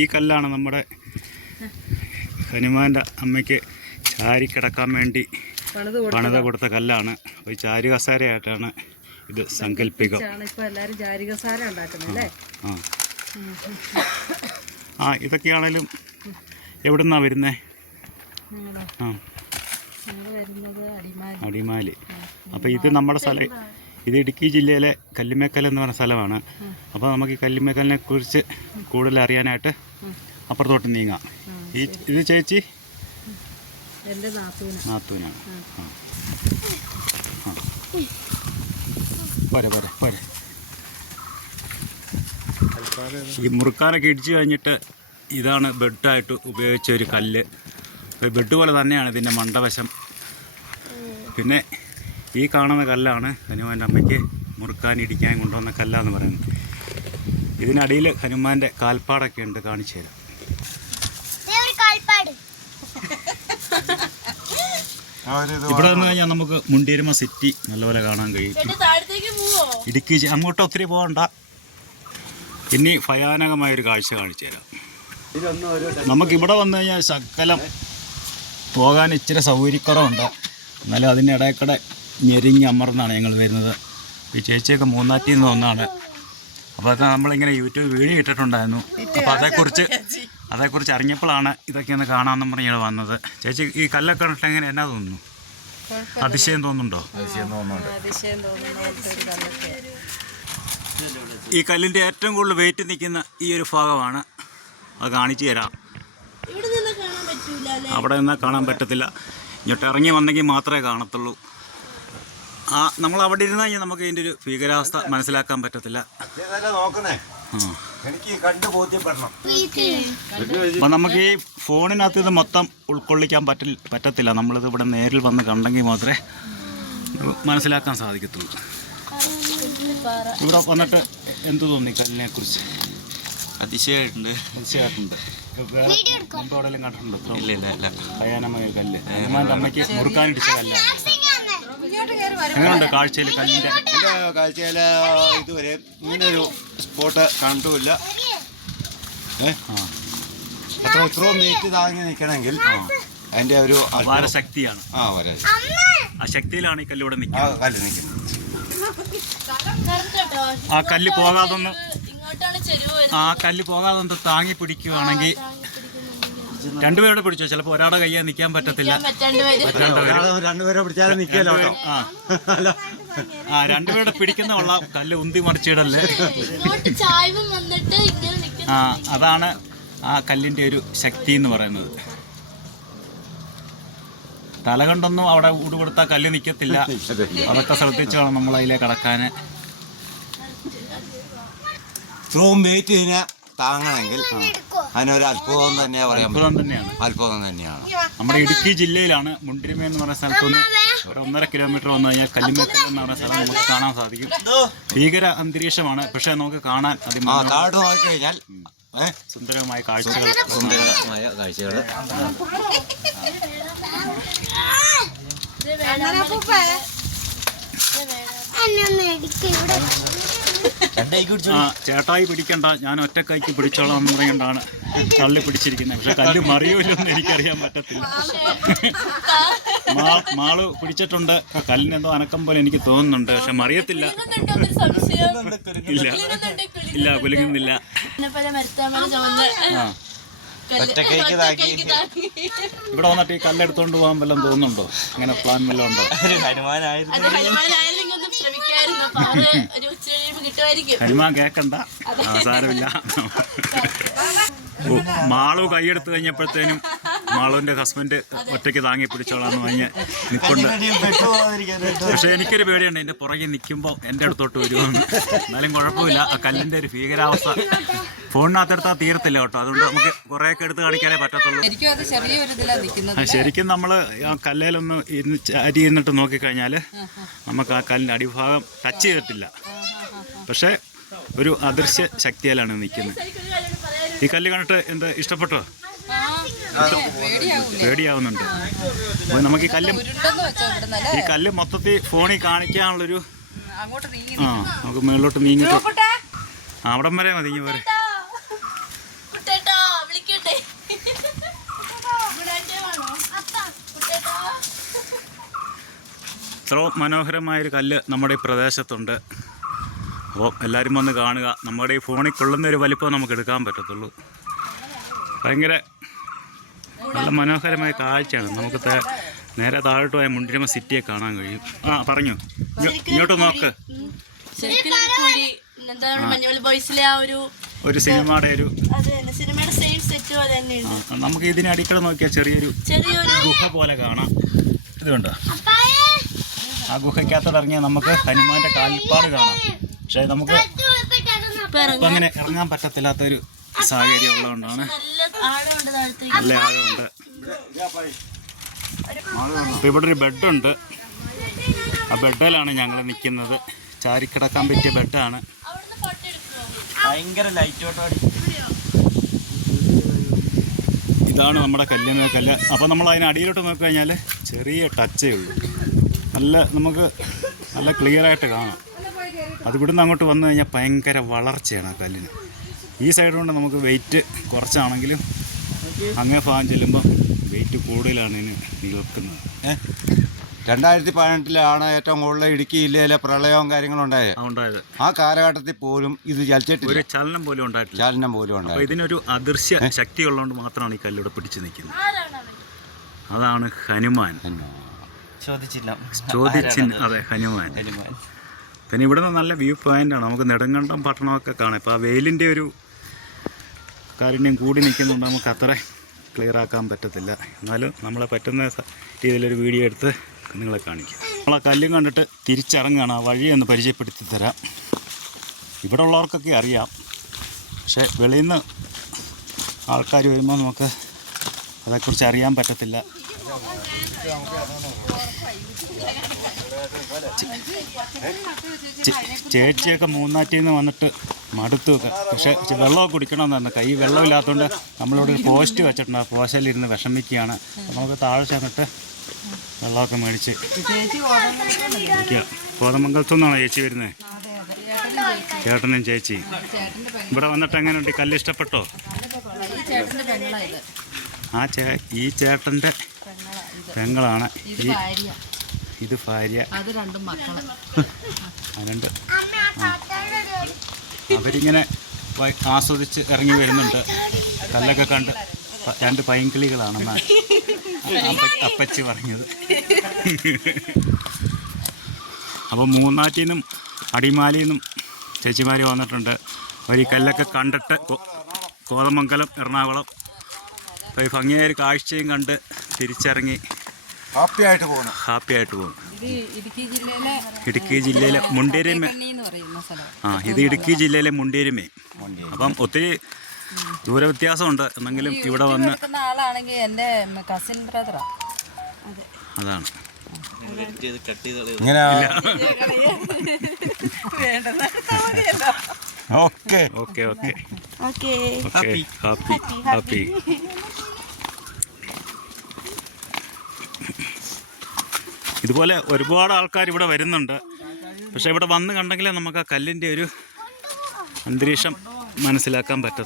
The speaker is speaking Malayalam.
ഈ കല്ലാണ് നമ്മുടെ ഹനുമാൻ്റെ അമ്മയ്ക്ക് ചാരി കിടക്കാൻ വേണ്ടി പണിത് കൊടുത്ത കല്ലാണ്. ഒരു ചാരി കസാരയായിട്ടാണ് ഇത് സങ്കല്പികം. ഇതൊക്കെയാണേലും എവിടുന്നാ വരുന്നേ? അടിമാലി. അപ്പോൾ ഇത് നമ്മുടെ സ്ഥലം, ഇത് ഇടുക്കി ജില്ലയിലെ കല്ലുമേക്കൽ എന്ന് പറഞ്ഞ സ്ഥലമാണ്. അപ്പോൾ നമുക്ക് ഈ കല്ലുമേക്കലിനെ കുറിച്ച് കൂടുതൽ അറിയാനായിട്ട് അപ്പുറത്തോട്ട് നീങ്ങാം. ഇത് ചേച്ചി നാത്തൂനാണ്. പോരെ. ഈ മുറുക്കാനൊക്കെ ഇടിച്ചു കഴിഞ്ഞിട്ട് ഇതാണ് ബെഡായിട്ട് ഉപയോഗിച്ച ഒരു കല്ല്. ബെഡ് പോലെ തന്നെയാണ് ഇതിൻ്റെ മണ്ടവശം. പിന്നെ ഈ കാണുന്ന കല്ലാണ് ഹനുമാൻ്റെ അമ്മയ്ക്ക് മുറുക്കാൻ ഇടിക്കാൻ കൊണ്ടുവന്ന കല്ലാന്ന് പറയുന്നത്. ഇതിനടിയിൽ ഹനുമാൻ്റെ കാൽപ്പാടൊക്കെ ഉണ്ട്, കാണിച്ചു തരാം. ഇവിടെ വന്നു കഴിഞ്ഞാൽ നമുക്ക് മുണ്ടിയരുമ സിറ്റി നല്ലപോലെ കാണാൻ കഴിയും. ഇടുക്കി അങ്ങോട്ട് ഒത്തിരി പോകണ്ട. ഇനി ഭയാനകമായൊരു കാഴ്ച കാണിച്ചു തരാം. നമുക്കിവിടെ വന്നു കഴിഞ്ഞാൽ ശകലം പോകാൻ ഇച്ചിരി സൗകര്യക്കുറവുണ്ട്. എന്നാലും അതിൻ്റെ ഇടയ്ക്കൂടെ ഞെരിഞ്ഞ് അമർന്നാണ് ഞങ്ങൾ വരുന്നത്. ഈ ചേച്ചിയൊക്കെ മൂന്നാറ്റിൽ നിന്ന് വന്നതാണ്. അപ്പോൾ അതൊക്കെ നമ്മളിങ്ങനെ യൂട്യൂബ് വീഡിയോ ഇട്ടിട്ടുണ്ടായിരുന്നു. അപ്പോൾ അതേക്കുറിച്ച് അറിഞ്ഞപ്പോഴാണ് ഇതൊക്കെ ഒന്ന് കാണാമെന്ന് പറഞ്ഞാൽ വന്നത്. ചേച്ചി ഈ കല്ലൊക്കെ കണ്ടിട്ട് എങ്ങനെ എന്നാ തോന്നുന്നു? അതിശയം തോന്നുന്നുണ്ടോ? ഈ കല്ലിൻ്റെ ഏറ്റവും കൂടുതൽ വെയിറ്റ് നിൽക്കുന്ന ഈ ഒരു ഭാഗമാണ്. അത് കാണിച്ചു തരാം. അവിടെ നിന്നാൽ കാണാൻ പറ്റത്തില്ല. ഇങ്ങോട്ട് ഇറങ്ങി വന്നെങ്കിൽ മാത്രമേ കാണത്തുള്ളൂ. നമ്മൾ അവിടെ ഇരുന്ന് കഴിഞ്ഞാൽ നമുക്ക് ഇതിൻ്റെ ഒരു ഭീകരാവസ്ഥ മനസ്സിലാക്കാൻ പറ്റത്തില്ല. അപ്പം നമുക്ക് ഈ ഫോണിനകത്ത് ഇത് മൊത്തം ഉൾക്കൊള്ളിക്കാൻ പറ്റത്തില്ല. നമ്മളിത് ഇവിടെ നേരിൽ വന്ന് കണ്ടെങ്കിൽ മാത്രമേ മനസ്സിലാക്കാൻ സാധിക്കത്തുള്ളൂ. ഇവിടെ വന്നിട്ട് എന്ത് തോന്നി കല്ലിനെ കുറിച്ച്? അതിശയമായിട്ടുണ്ട്. എവിടെയെങ്കിലും കണ്ടിട്ടുണ്ടോ? ഇല്ല. ഭയാനമായ കല്ല് ഹനുമാൻ്റെ അമ്മയ്ക്ക് മുറുക്കാനിടിച്ച കല്ലാണ്. എങ്ങനെയുണ്ട് കാഴ്ചയിൽ കല്ലിൻ്റെ? കാഴ്ചയിൽ ഇതുവരെ ഇങ്ങനൊരു സ്പോട്ട് കണ്ടുമില്ല. ഇത്രയും വെയിറ്റ് താങ്ങി നിൽക്കണമെങ്കിൽ അതിൻ്റെ ഒരു ശക്തിയാണ്. ആ ശക്തിയിലാണ് ഈ കല്ലിവിടെ നിൽക്കുന്നത്. ആ കല്ല് പോകാതൊന്ന് താങ്ങി പിടിക്കുകയാണെങ്കിൽ രണ്ടുപേരോട് പിടിച്ചോ. ചിലപ്പോൾ ഒരാളുടെ കയ്യാൽ നിൽക്കാൻ പറ്റത്തില്ല. രണ്ടുപേരെ പിടിച്ചാലും നിൽക്കല്ലോ. രണ്ടുപേരുടെ പിടിക്കുന്ന കൊള്ളാം. കല്ല് ഉന്തി മറിച്ചിടല്ലേ. അതാണ് ആ കല്ലിൻ്റെ ഒരു ശക്തി എന്ന് പറയുന്നത്. തല കൊണ്ടൊന്നും അവിടെ കൊടുത്താൽ കല്ല് നിൽക്കത്തില്ല. അതൊക്കെ ശ്രദ്ധിച്ചു വേണം നമ്മൾ അതിലേക്ക് കടക്കാൻ. ഇത്രയും വെയിറ്റ് ഇതിനെ താങ്ങണമെങ്കിൽ അതിനൊരു അത്ഭുതം തന്നെ പറയാം. അത്ഭുതം തന്നെയാണ്. നമ്മുടെ ഇടുക്കി ജില്ലയിലാണ് മുണ്ടിരിമ എന്ന് പറയുന്ന സ്ഥലത്തുനിന്ന് ഒരു 1.5 കിലോമീറ്റർ വന്നു കഴിഞ്ഞാൽ കല്ലുമേക്കൽ എന്ന് പറയുന്ന സ്ഥലം നമുക്ക് കാണാൻ സാധിക്കും. ഭീകര അന്തരീക്ഷമാണ്. പക്ഷെ നമുക്ക് കാണാൻ താഴോട്ട് നോക്കിക്കഴിഞ്ഞാൽ സുന്ദരമായ കാഴ്ചകൾ. ചേട്ടായി പിടിക്കണ്ട, ഞാൻ ഒറ്റ കൈക്ക് പിടിച്ചോളാം എന്ന് പറയണ്ടാണ് തള്ളി പിടിച്ചിരിക്കുന്നത്. പക്ഷെ കല്ല് മറിയൂലെന്ന് എനിക്കറിയാൻ പറ്റത്തില്ല. മാള് പിടിച്ചിട്ടുണ്ട്. കല്ലിന് എന്തോ അനക്കം പോലെ എനിക്ക് തോന്നുന്നുണ്ട്. പക്ഷെ മറിയത്തില്ല. ഇല്ല കുലുങ്ങുന്നില്ല. ഇവിടെ വന്നിട്ട് ഈ കല്ലെടുത്തോണ്ട് പോകാൻ വല്ലതും തോന്നുന്നുണ്ടോ? അങ്ങനെ പ്ലാൻ വല്ലതും ഉണ്ടോ? ഹനുമാൻ കേക്കണ്ട, സാരമില്ല. മാളു കൈയെടുത്ത് കഴിഞ്ഞപ്പോഴത്തേനും മാളുവിന്റെ ഹസ്ബൻഡ് ഒറ്റയ്ക്ക് താങ്ങി പിടിച്ചോളാന്ന് പറഞ്ഞ് നിൽപ്പുണ്ട്. പക്ഷെ എനിക്കൊരു പേടിയുണ്ട്, എന്റെ പുറകെ നിൽക്കുമ്പോൾ എന്റെ അടുത്തോട്ട് വരുമെന്ന്. എന്നാലും കുഴപ്പമില്ല. ആ കല്ലിന്റെ ഒരു ഭീകരാവസ്ഥ ഫോണിനകത്തെടുത്താൽ തീരത്തില്ല കേട്ടോ. അതുകൊണ്ട് നമുക്ക് കുറേയൊക്കെ എടുത്ത് കാണിക്കാനേ പറ്റത്തുള്ളൂ. ശരിക്കും നമ്മൾ ആ കല്ലേലൊന്ന് ചാരി ഇരുന്നിട്ട് നോക്കിക്കഴിഞ്ഞാൽ നമുക്ക് ആ കല്ലിൻ്റെ അടിഭാഗം ടച്ച് ചെയ്തിട്ടില്ല. പക്ഷേ ഒരു അദൃശ്യ ശക്തിയിലാണ് നിൽക്കുന്നത്. ഈ കല്ല് കണ്ടിട്ട് എന്താ ഇഷ്ടപ്പെട്ടോ? പേടിയാവുന്നുണ്ട്. നമുക്ക് ഈ കല്ല് മൊത്തത്തിൽ ഫോണിൽ കാണിക്കാനുള്ളൊരു നമുക്ക് മുകളിലോട്ട് നീങ്ങിട്ട് അവിടം വരെ മതി. ഇങ്ങനെ വരെ ഇത്ര മനോഹരമായൊരു കല്ല് നമ്മുടെ ഈ പ്രദേശത്തുണ്ട്. അപ്പോൾ എല്ലാവരും വന്ന് കാണുക. നമ്മുടെ ഈ ഫോണിൽ കൊള്ളുന്ന ഒരു വലിപ്പം നമുക്ക് എടുക്കാൻ പറ്റത്തുള്ളൂ. ഭയങ്കര നല്ല മനോഹരമായ കാഴ്ചയാണ്. നമുക്ക് നേരെ താഴോട്ട് പോയ മുണ്ടിരിമ സിറ്റിയെ കാണാൻ കഴിയും. ആ പറഞ്ഞു, ഇങ്ങോട്ട് നോക്ക്. ഒരു സിനിമയുടെ നമുക്ക് ഇതിന് അടിക്കട നോക്കിയാൽ ചെറിയൊരു ഗുഹ പോലെ കാണാം. ഇതുണ്ടോ? ആ ഗുഹയ്ക്കകത്തോട് ഇറങ്ങിയാൽ നമുക്ക് ഹനുമാന്റെ കാൽപ്പാട് കാണാം. പക്ഷേ നമുക്ക് ഇപ്പം അങ്ങനെ ഇറങ്ങാൻ പറ്റത്തില്ലാത്തൊരു സാഹചര്യം ഉള്ളതുകൊണ്ടാണ്. നല്ല ആഴമുണ്ട്. ഇപ്പം ഇവിടെ ഒരു ബെഡുണ്ട്. ആ ബെഡിലാണ് ഞങ്ങൾ നിൽക്കുന്നത്. ചാരിക്കിടക്കാൻ പറ്റിയ ബെഡാണ്. ഭയങ്കര ലൈറ്റോട്ടോടി. ഇതാണ് നമ്മുടെ കല്ല്. അപ്പോൾ നമ്മൾ അതിന് അടിയിലോട്ട് നോക്കി കഴിഞ്ഞാൽ ചെറിയ ടച്ചേ ഉള്ളൂ. നമുക്ക് നല്ല ക്ലിയറായിട്ട് കാണാം. അത് ഇവിടുന്ന് അങ്ങോട്ട് വന്നു കഴിഞ്ഞാൽ ഭയങ്കര വളർച്ചയാണ് ആ കല്ലിന്. ഈ സൈഡ് കൊണ്ട് നമുക്ക് വെയിറ്റ് കുറച്ചാണെങ്കിലും അങ്ങേ ഭാഗം ചെല്ലുമ്പോൾ വെയിറ്റ് കൂടുതലാണ് ഇതിന് നിൽക്കുന്നത്. 2018 ഏറ്റവും കൂടുതൽ ഇടുക്കി ജില്ലയിലെ പ്രളയവും കാര്യങ്ങളും ഉണ്ടായത്. ആ കാലഘട്ടത്തിൽ പോലും ഇത് ചലിച്ചിട്ടില്ല. ഒരു ചലനം പോലും ഉണ്ടായിട്ടില്ല. അപ്പോൾ ഇതിനൊരു അദൃശ്യ ശക്തി ഉള്ളതുകൊണ്ട് മാത്രമാണ് ഈ കല്ലിവിടെ പിടിച്ചു നിൽക്കുന്നത്. അതാണ് ഹനുമാൻ. അതെ, ഹനുമാൻ. പിന്നെ ഇവിടുന്ന് നല്ല വ്യൂ പോയിൻ്റാണ്. നമുക്ക് നെടുങ്കണ്ടം പട്ടണമൊക്കെ കാണാം. ഇപ്പോൾ ആ വെയിലിൻ്റെ ഒരു കാരുണ്യം കൂടി നിൽക്കുന്നുണ്ട്. നമുക്ക് അത്ര ക്ലിയർ ആക്കാൻ പറ്റത്തില്ല. എന്നാലും നമ്മളെ പറ്റുന്ന രീതിയിലൊരു വീഡിയോ എടുത്ത് നിങ്ങളെ കാണിക്കാം. നമ്മളെ കല്ലും കണ്ടിട്ട് തിരിച്ചിറങ്ങുകയാണ്. ആ വഴിയൊന്ന് പരിചയപ്പെടുത്തി തരാം. ഇവിടെ ഉള്ളവർക്കൊക്കെ അറിയാം. പക്ഷേ വെളിയിൽ നിന്ന് ആൾക്കാർ വരുമ്പോൾ നമുക്ക് അതേക്കുറിച്ച് അറിയാൻ പറ്റത്തില്ല. ചേച്ചിയൊക്കെ മൂന്നാറ്റിൽ നിന്ന് വന്നിട്ട് മടുത്തു. പക്ഷേ വെള്ളമൊക്കെ കുടിക്കണമെന്ന് കൈ വെള്ളമില്ലാത്തതുകൊണ്ട് നമ്മളിവിടെ ഒരു പോസ്റ്റ് വെച്ചിട്ടുണ്ട്. ആ പോസ്റ്റിലിരുന്ന് വിഷമിക്കുകയാണ്. നമുക്ക് താഴെ ചെന്നിട്ട് വെള്ളമൊക്കെ മേടിച്ച് കോതമംഗലത്തു നിന്നാണോ ചേച്ചി വരുന്നത്? ചേട്ടനും ചേച്ചി ഇവിടെ വന്നിട്ട് എങ്ങനെയുണ്ട്? കല്ല് ഇഷ്ടപ്പെട്ടോ? ഈ ചേട്ടൻ്റെ പെങ്ങളാണ്. ഇത് ഭാര്യ. അവരിങ്ങനെ ആസ്വദിച്ച് ഇറങ്ങി വരുന്നുണ്ട്. കല്ലൊക്കെ കണ്ട് 2 പൈങ്കിളികളാണെന്നാണ് അപ്പച്ചി പറഞ്ഞത്. അപ്പോൾ മൂന്നാറ്റിൽ നിന്നും അടിമാലിയിൽ നിന്നും ചേച്ചിമാർ വന്നിട്ടുണ്ട്. അവർ ഈ കല്ലൊക്കെ കണ്ടിട്ട് കോതമംഗലം, എറണാകുളം ഈ ഭംഗിയായൊരു കാഴ്ചയും കണ്ട് തിരിച്ചിറങ്ങി ഹാപ്പിയായിട്ട് പോകുന്നു. ഇടുക്കി ജില്ലയിലെ മുണ്ടേരിമ. ഇത് ഇടുക്കി ജില്ലയിലെ മുണ്ടേരിമേ. അപ്പം ഒത്തിരി ദൂരവ്യത്യാസമുണ്ട്. എന്നെങ്കിലും ഇവിടെ വന്ന് അതാണ് ഹാപ്പി. ഇതുപോലെ ഒരുപാട് ആൾക്കാർ ഇവിടെ വരുന്നുണ്ട്. പക്ഷേ ഇവിടെ വന്ന് കണ്ടെങ്കിലേ നമുക്ക് ആ കല്ലിൻ്റെ ഒരു അന്തരീക്ഷം മനസ്സിലാക്കാൻ പറ്റത്തുള്ളൂ.